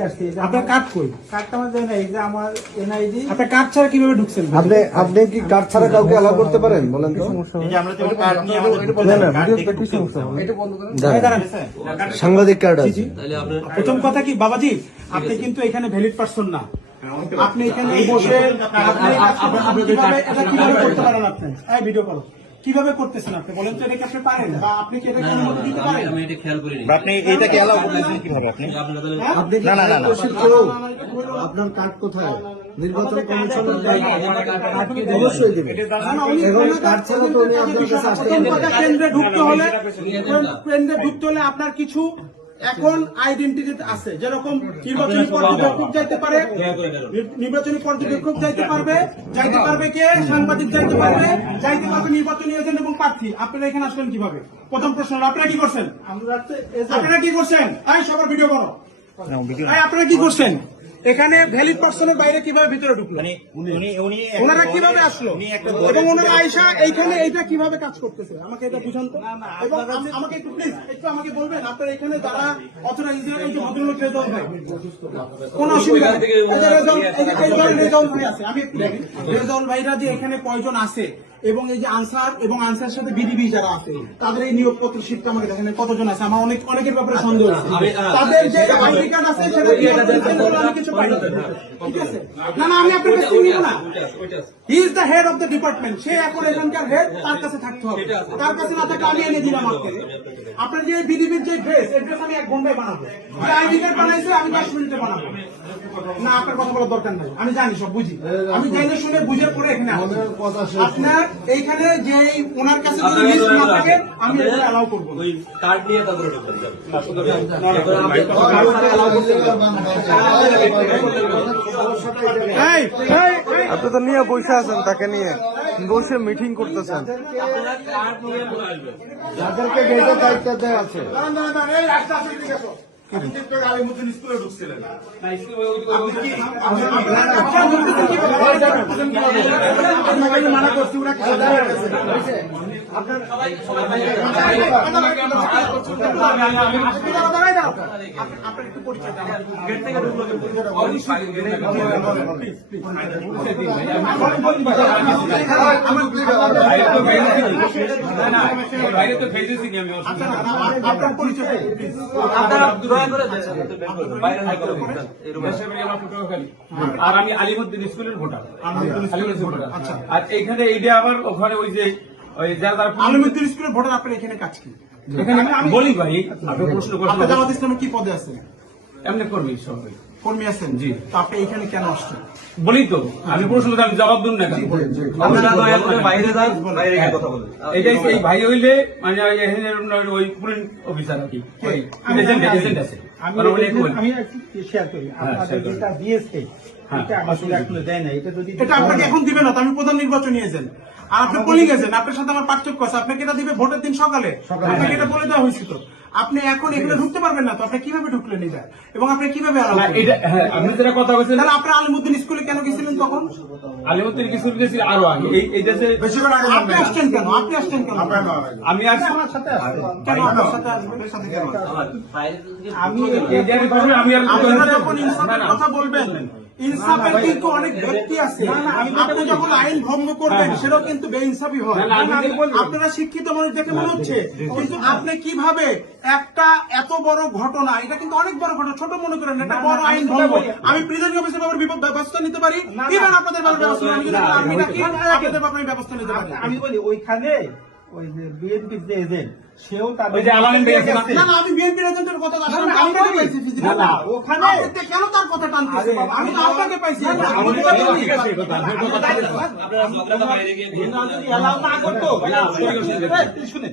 নিয়ে আসছি আপনার কার্ড কই? কার্ডটা আমার দেয় না যে আমার এনআইডি। আপনার কার্ড ছাড়া কীভাবে ঢুকছেন? আপনি আপনি কি কার্ড ছাড়া কাউকে অ্যালাউ করতে পারেন বলেন তো? না না ভিডিও কি সমস্যা হবে? ভাই, দাঁড়ান। সাংবাদিক কার্ড আছে। প্রথম কথা কি বাবাজি আপনি কিন্তু এখানে ভ্যালিড পারসন না। আপনি এখানে বসে আপনি আপনি কীভাবে এটা কীভাবে করতে পারেন আপনি? এই ভিডিও করো কীভাবে করতেছেন আপনি? বলেন তো এটা কি আপনি পারেন বা আপনি কি এটা অনুমতি দিতে পারেন? আমি এটা খেয়াল করিনি। আপনি এটাকে এলাও করতেছেন কীভাবে আপনি? আপনি না, না, না? আপনার কার্ড কোথায় নির্বাচন কমিশনের অবশ্যই দেবে না, না, উনি- এবং উনি- কার্ড ছাড়া তো উনি আপনার কাছে আসতে। কেন্দ্রে ঢুকতে হলে কেন্দ্রে ঢুকতে হলে আপনার কিছু এখন আইডেন্টিটি আছে। যেরকম নির্বাচনী পর্যবেক্ষক যাইতে পারে নির্বাচনী পর্যবেক্ষক যাইতে পারবে যাইতে পারবে কে? সাংবাদিক যাইতে পারবে যাইতে পারবে নির্বাচনী এজেন্ট এবং প্রার্থী। আপনারা এখানে আসলেন কীভাবে? প্রথম প্রশ্ন আপনারা কি করছেন। আপনারা কি করছেন? তাই সবার ভিডিও করো। আপনারা কি করছেন? এখানে ভ্যালিড পার্সনের বাইরে কীভাবে ভিতরে ঢুকলো? মানে উনি উনি একটা ওনারা কীভাবে আসলো? এবং ওনারা আয়সা এইখানে এইটা কীভাবে কাজ করতেছে? আমাকে এটা বুঝান তো? এবং আমাকে একটু প্লিজ একটু আমাকে বলবেন আপনারা এখানে যারা অথরাইজ এই যে ভদ্রলোক ভাই। কোন অসুবিধা আছে আমি একটু। ভাইরা যে এখানে কয়জন আছে এবং এই যে আনসার এবং আনসার সাথে বিডিবি যারা আছে তাদের এই নিয়োগপত্র শিটটা আমাকে দেখেন। কতজন আছে? আমার অনেক অনেকের ব্যাপারে সন্দেহ আছে। তাদের যে আইডি কার্ড আছে সেটা আমি কিছু না। ঠিক আছে? না না আমি আপনার কাছে নিব না। He is the head of the department সে এখন এখানকার হেড তার কাছে থাকতে হবে। তার কাছে না থাকলে আমি এনে দিলাম আপনাকে। আপনার যে যে ড্রেস এই ড্রেস আমি এক ঘন্টায় বানাবো। আইডি কার্ড বানাইছে আমি দশ মিনিটে বানাবো। না আপনার কথা বলার দরকার নাই। আমি জানি সব বুঝি। আমি জেনে শুনে বুঝে পড়ে এখানে আপনার এইখানে যে ওনার কাছে যদি লিস্ট না থাকে আমি এটা অ্যালাউ করব। না। ওই কার্ড নিয়ে এই, আপনি তো নিয়ে বসে আছেন তাকে নিয়ে। বসে মিটিং করতেছেন যাদেরকে গেটের দায়িত্ব দেওয়া আছে মানা করছি, ওরা হয়ে? আপনার- পরিচয়. আপনার পরিচয় দেন, please। আর আমি আলিমুদ্দিন স্কুলের ভোটার আচ্ছা। আর এইখানে এইটা আবার ওখানে ওই যে ওই যারা তারা আলিমুদ্দিন স্কুলের ভোটার আপনার এখানে কাজ কি? এখানে আমি- বলি ভাই আপনি প্রশ্ন আপনার করছেন জামাত ইসলামে কি পদে আছেন? এমনি সবাই। কর্মী আছেন? জি। তো আপনি এখানে কেন আসছেন? বলি তো আমি প্রশ্ন আমি জবাব দিন না কেন? আপনারা দয়া করে বাইরে যান বাইরে কথা বলেন। এইটাই এই ভাই হইলে মানে ওই এখানে পুলিশ অফিসার আর কি আছে। আমি উনি এজেন্ট- একটু- শেয়ার করি। হ্যাঁ, আপনাদের যেটা দিয়েছে হ্যাঁ, এটা আসলে এখনও দেয় না এটা যদি এটা আপনাকে এখন দিবে না আমি প্রধান নির্বাচনী এজেন্ট। আর আপনি পোলিং গেছেন আপনার সাথে আমার পার্থক্য আছে। আপনাকে এটা দিবে ভোটের দিন সকালে। আপনাকে এটা বলে দেওয়া হয়েছিল আপনি এখন এখানে ঢুকতে পারবেন না তো আপনি কীভাবে ঢুকলেন এটা এবং আপনি কীভাবে হ্যাঁ আপনি যেটা কথা বলছেন তাহলে আপনার আলিমুদ্দিন স্কুলে কেন গেছিলেন তখন? আলিমুদ্দিন কিছু গেছি আরও আগে এই দেশে আপনি আসছেন কেন? আপনি আসছেন কেন? আমি আর আমার সাথে আমি আমি আর। কথা বলবেন ইনসাফের কিন্তু অনেক ব্যক্তি আছে। আপনি যখন আইন ভঙ্গ করবেন সেটাও কিন্তু বেইনসাফি হয়। আপনারা শিক্ষিত মানুষ দেখে মনে হচ্ছে কিন্তু আপনি কীভাবে একটা এত বড় ঘটনা এটা কিন্তু অনেক বড় ঘটনা ছোট মনে করেন এটা বড় আইন ভঙ্গ। আমি প্রিজেন্ট অফিসের ব্যাপারে বিপদ- ব্যবস্থা নিতে পারি। ইভেন আপনাদের ব্যাপারে ব্যবস্থা আমি আপনাদের ব্যাপারে ব্যবস্থা নিতে পারি আমি বলি ওইখানে ওই যে বিএনপির যে এজেন্ট সেও তাদের ওই যে আলামিন ভাই আছে না? না না আমি বিএনপি এজেন্টের কথা আমি আপনাকে পাইছি physically। না, না, ওখানে- আপনি কেন তার কথা টানতেছেন বাবা? আমি তো আপনাকে পাইছি না, না, আমি আমি তো ঠিক আছে, কথা, এই কথা আপনারা আপনারা বাইরে গিয়ে ওনারা যদি allow না করতো, শুনেন,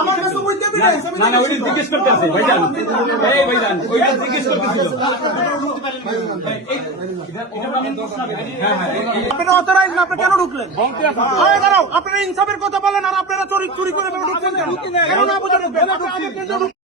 আমরা করতে কাছে ওই না না জিজ্ঞেস করতে আছে ভাইজান এই ভাইজান ওই জিজ্ঞেস করতেছিল হ্যাঁ হ্যাঁ আপনারা না, আপনি কেন ঢুকলেন? আরে দাঁড়াও, আপনারা ইনসাফের কথা বলেন আর আপনারা চুরি চুরি করে ঢুকছেন কেন? কেন না বুঝে ঢুকবেন?